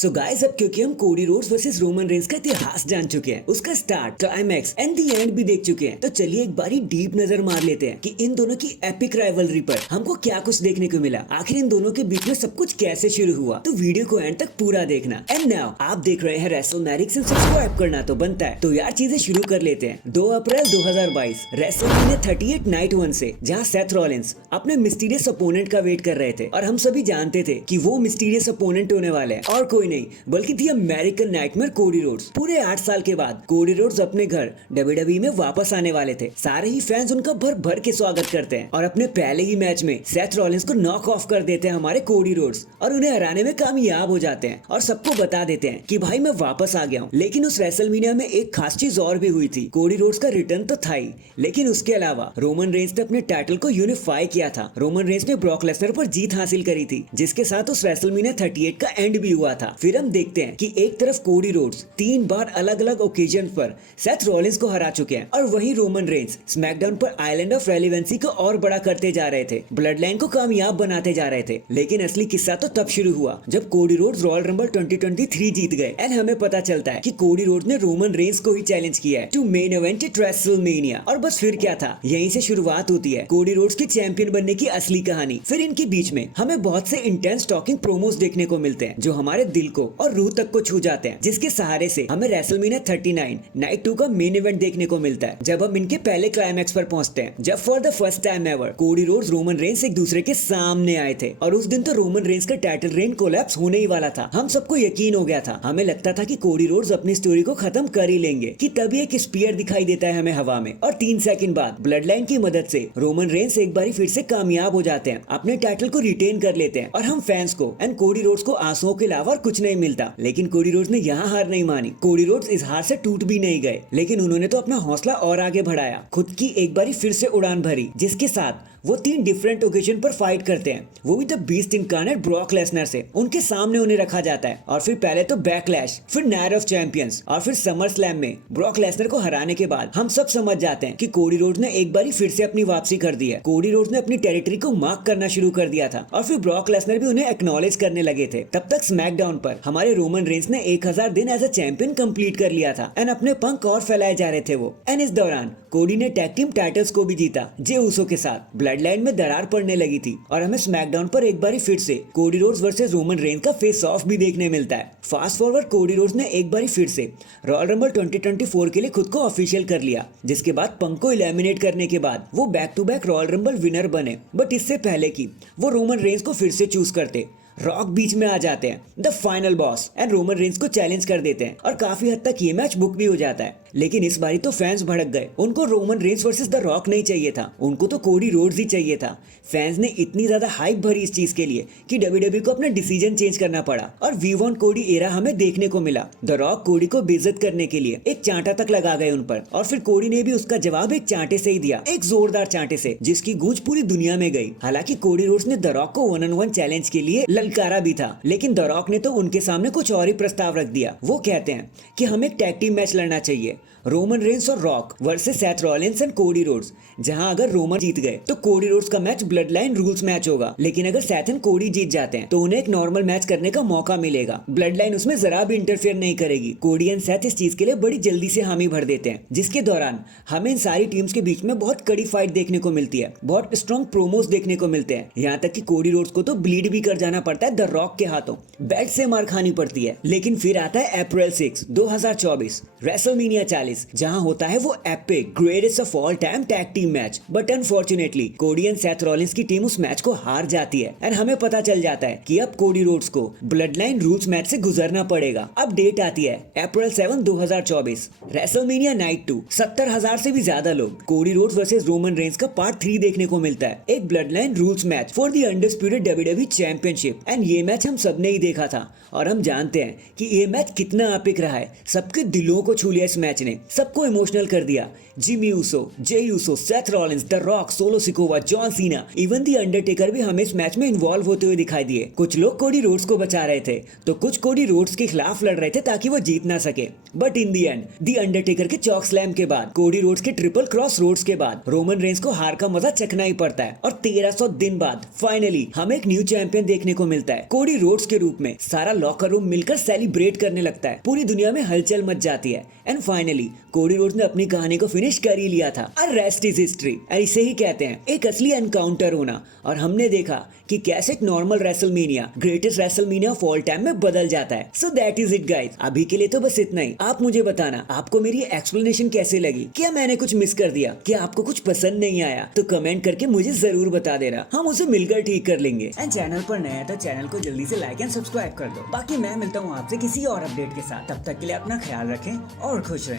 So guys, अब क्योंकि हम Cody Rhodes versus Roman Reigns का इतिहास जान चुके हैं, उसका start, climax and the end भी देख चुके हैं, तो चलिए एक बारी डीप नजर मार लेते हैं कि इन दोनों की एपिक राइवलरी पर हमको क्या कुछ देखने को मिला। आखिर इन दोनों के बीच में सब कुछ कैसे शुरू हुआ, तो वीडियो को एंड तक पूरा देखना। एंड नाउ आप देख रहे हैं रेसलमैनिक्स एंड सब्सक्राइब करना तो बनता है। तो यार चीजें शुरू कर लेते हैं। 2 अप्रैल 2022 रेसलमैनिया 38 नाइट 1 से, जहां सेथ रॉलिंस अपने मिस्टीरियस अपोनेंट का वेट कर रहे थे और हम सभी जानते थे कि वो मिस्टीरियस अपोनेंट होने वाले हैं और कोई नहीं बल्कि दी अमेरिकन नाइटमेयर कोडी रोड्स। पूरे 8 साल के बाद कोडी रोड्स अपने घर WWE में वापस आने वाले थे। सारे ही फैंस उनका भर भर के स्वागत करते हैं और अपने पहले ही मैच में सेथ रॉलिंस को नॉक ऑफ कर देते हैं हमारे कोडी रोड्स और उन्हें हराने में कामयाब हो जाते हैं और सबको बता देते हैं कि भाई मैं वापस आ गया हूँ। लेकिन उस रेसलमेनिया में एक खास चीज और भी हुई थी। कोडी रोड्स का रिटर्न तो था ही, लेकिन उसके अलावा रोमन रेंस ने अपने टाइटल को यूनिफाई किया था। रोमन रेंस ने ब्रॉक लेसनर पर जीत हासिल करी थी, जिसके साथ उस रेसलमेनिया 38 का एंड भी हुआ था। फिर हम देखते हैं कि एक तरफ कोडी रोड्स 3 बार अलग अलग ओकेजन पर सेथ रॉलिंस को हरा चुके हैं और वहीं रोमन रेंस स्मैकडाउन पर आइलैंड ऑफ रेलेवेंसी को और बड़ा करते जा रहे थे, ब्लड लाइन को कामयाब बनाते जा रहे थे। लेकिन असली किस्सा तो तब शुरू हुआ जब कोडी रोड्स रॉयल रंबल 2023 जीत गए एंड हमें पता चलता है कि कोडी रोड्स ने रोमन रेंस को ही चैलेंज किया है to main event at WrestleMania. और बस फिर क्या था, यहीं से शुरुआत होती है कोडी रोड्स के चैंपियन बनने की असली कहानी। फिर इनके बीच में हमें बहुत से इंटेंस टॉकिंग प्रोमोस देखने को मिलते हैं जो हमारे दिल को और रूह तक को छू जाते हैं, जिसके सहारे से हमें रेसलमेनिया 39 नाइट 2 का मेन इवेंट देखने को मिलता है, जब हम इनके पहले क्लाइमैक्स पर पहुंचते हैं, जब for the first time ever Cody Rhodes Roman Reigns एक दूसरे के सामने आए थे। और उस दिन तो रोमन रेंस का टाइटल रेन कोलैप्स होने ही वाला था। हम सबको यकीन हो गया था, हमें लगता था कि कोडी रोड्स अपनी स्टोरी को खत्म कर ही लेंगे कि तभी एक स्पीयर दिखाई देता है हमें हवा में और 3 सेकंड बाद ब्लड लाइन की मदद से रोमन रेंस एक बार फिर से कामयाब हो जाते हैं, अपने टाइटल को रिटेन कर लेते हैं और हम फैंस को एंड कोडी रोड्स को आंसुओं के अलावा कुछ नहीं मिलता। लेकिन कोडी रोड्स ने यहाँ हार नहीं मानी। कोडी रोड्स इस हार से टूट भी नहीं गए, लेकिन उन्होंने तो अपना हौसला और आगे बढ़ाया, खुद की एक बार फिर से उड़ान भरी, जिसके साथ वो 3 डिफरेंट ओकेजन पर फाइट करते हैं, वो भी the beast incarnate Brock Lesnar से। उनके सामने उन्हें रखा जाता है और फिर पहले तो बैकलैश, फिर नाइट ऑफ चैंपियंस और फिर समर स्लैम में ब्रॉक लेसनर को हराने के बाद हम सब समझ जाते हैं कि कोडी रोड्स ने एक बार फिर से अपनी वापसी कर दी है। कोडी रोड्स ने अपनी टेरिटरी को मार्क करना शुरू कर दिया था और फिर ब्रॉक लेसनर भी उन्हें एक्नॉलेज करने लगे थे। तब तक स्मैकडाउन पर हमारे रोमन रेंस ने 1000 दिन एज अ चैंपियन कंप्लीट कर लिया था एंड अपने पंख और फैलाए जा रहे थे वो। एंड इस दौरान कोडी ने टैग टीम टाइटल्स को भी जीता जे उसो के साथ। ब्लड लाइन में दरार पड़ने लगी थी और हमें स्मैकडाउन पर एक बार फिर से Cody Rhodes versus Roman Reigns का फेस ऑफ भी देखने मिलता है। फास्ट फॉरवर्ड कोडी रोड्स ने एक बार फिर से रॉयल रंबल 2024 के लिए खुद को ऑफिशियल कर लिया, जिसके बाद पंक को एलिमिनेट करने के बाद वो back to back Royal Rumble winner बने। बट इससे पहले कि वो रोमन रेंस को फिर से चूज करते, रॉक बीच में आ जाते हैं, the final boss, and Roman Reigns को चैलेंज कर देते हैं और काफी हद तक ये मैच बुक भी हो जाता है। लेकिन इस बारी तो फैंस भड़क गए। उनको Roman Reigns versus the rock नहीं चाहिए था, उनको तो कोडी रोड्स ही चाहिए था। फैंस ने इतनी ज्यादा हाइप भरी इस चीज के लिए कि WWE को अपना डिसीजन चेंज करना पड़ा और वी वांट कोडी एरा हमें देखने को मिला। द रॉक कोडी को बेइज्जत करने के लिए एक चांटा तक लगा गए उन पर और फिर कोडी ने भी उसका जवाब एक चांटे से ही दिया, एक जोरदार चांटे से, जिसकी गूंज पूरी दुनिया में गई। हालांकि कोडी रोड्स ने द रॉक को 1-on-1 चैलेंज के लिए ललकारा भी था, लेकिन द रॉक ने तो उनके सामने कुछ और ही प्रस्ताव रख दिया। वो कहते हैं कि हमें एक टैग टीम मैच लड़ना चाहिए, रोमन रेंस और rock versus Seth Rollins and Cody Rhodes, जहां अगर रोमन जीत गए तो कोडी रोड्स का match blood line rules match होगा, लेकिन अगर सेथ एंड कोडी जीत जाते हैं तो उन्हें एक नॉर्मल मैच करने का मौका मिलेगा। ब्लड लाइन उसमें जरा भी इंटरफेयर नहीं करेगी। कोडी एंड सेथ इस चीज के लिए बड़ी जल्दी से हामी भर देते हैं, जिसके दौरान हमें इन सारी टीम्स के बीच में बहुत कड़ी फाइट देखने को मिलती है, बहुत स्ट्रॉन्ग प्रोमोस देखने को मिलते हैं। यहाँ तक कि कोडी रोड्स को तो ब्लीड भी कर जाना पड़ता है द रॉक के हाथों, बेल्ट से मार खानी पड़ती है। लेकिन फिर आता है अप्रैल 6, 2024 रेसलमेनिया 40, जहां होता है वो epic greatest of all time tag team match. But unfortunately कोडी एंड सेथ रॉलिंस की टीम उस मैच को हार जाती है एंड हमें पता चल जाता है कि अब कोडी रोड्स को ब्लड लाइन रूल्स मैच से गुजरना पड़ेगा। अब डेट आती है अप्रैल 7, 2024 रेसलमेनिया नाइट 2। 70,000 से भी ज्यादा लोग Cody Rhodes versus Roman Reigns का पार्ट 3 देखने को मिलता है, एक blood line rules match for the undisputed WWE championship. And ये मैच हम सबने ही देखा था और हम जानते हैं कि ये मैच कितना एपिक रहा है। सबके दिलों को छू लिया इस मैच मैच ने सबको इमोशनल कर दिया। Jimmy Uso, J Uso, Seth Rollins, the rock, solo Sikoa, John Cena, even the Undertaker भी हमें इस मैच में इन्वॉल्व होते हुए दिखाई दिए। कुछ लोग कोडी रोड्स को बचा रहे थे तो कुछ कोडी रोड्स के खिलाफ लड़ रहे थे ताकि वो जीत ना सके। But in the and the Undertaker के चॉक स्लैम के बाद, कोडी रोड्स के ट्रिपल क्रॉस रोड्स के बाद रोमन रेंस को हार का मजा चखना ही पड़ता है और 1300 दिन बाद फाइनली हमें एक न्यू चैंपियन देखने को मिलता है कोडी रोड्स के रूप में। सारा लॉकर रूम मिलकर सेलिब्रेट करने लगता है, पूरी दुनिया में हलचल मच जाती है एंड फाइनली कोडी रोड्स ने अपनी कहानी को फिनिश कर ही लिया था। और रेस्ट इज हिस्ट्री, ऐसे ही कहते हैं एक असली एनकाउंटर होना। और हमने देखा कि कैसे एक normal WrestleMania greatest WrestleMania of all time में बदल जाता है। So that is it guys, अभी के लिए तो बस इतना ही। आप मुझे बताना आपको मेरी एक्सप्लेनेशन कैसे लगी, क्या मैंने कुछ मिस कर दिया, क्या आपको कुछ पसंद नहीं आया, तो कमेंट करके मुझे जरूर बता देना, हम उसे मिलकर ठीक कर लेंगे। एंड चैनल पर नया है तो चैनल को जल्दी से लाइक एंड सब्सक्राइब कर दो। बाकी मैं मिलता हूँ आपसे किसी और अपडेट के साथ, तब तक के लिए अपना ख्याल रखें और खुश रहें।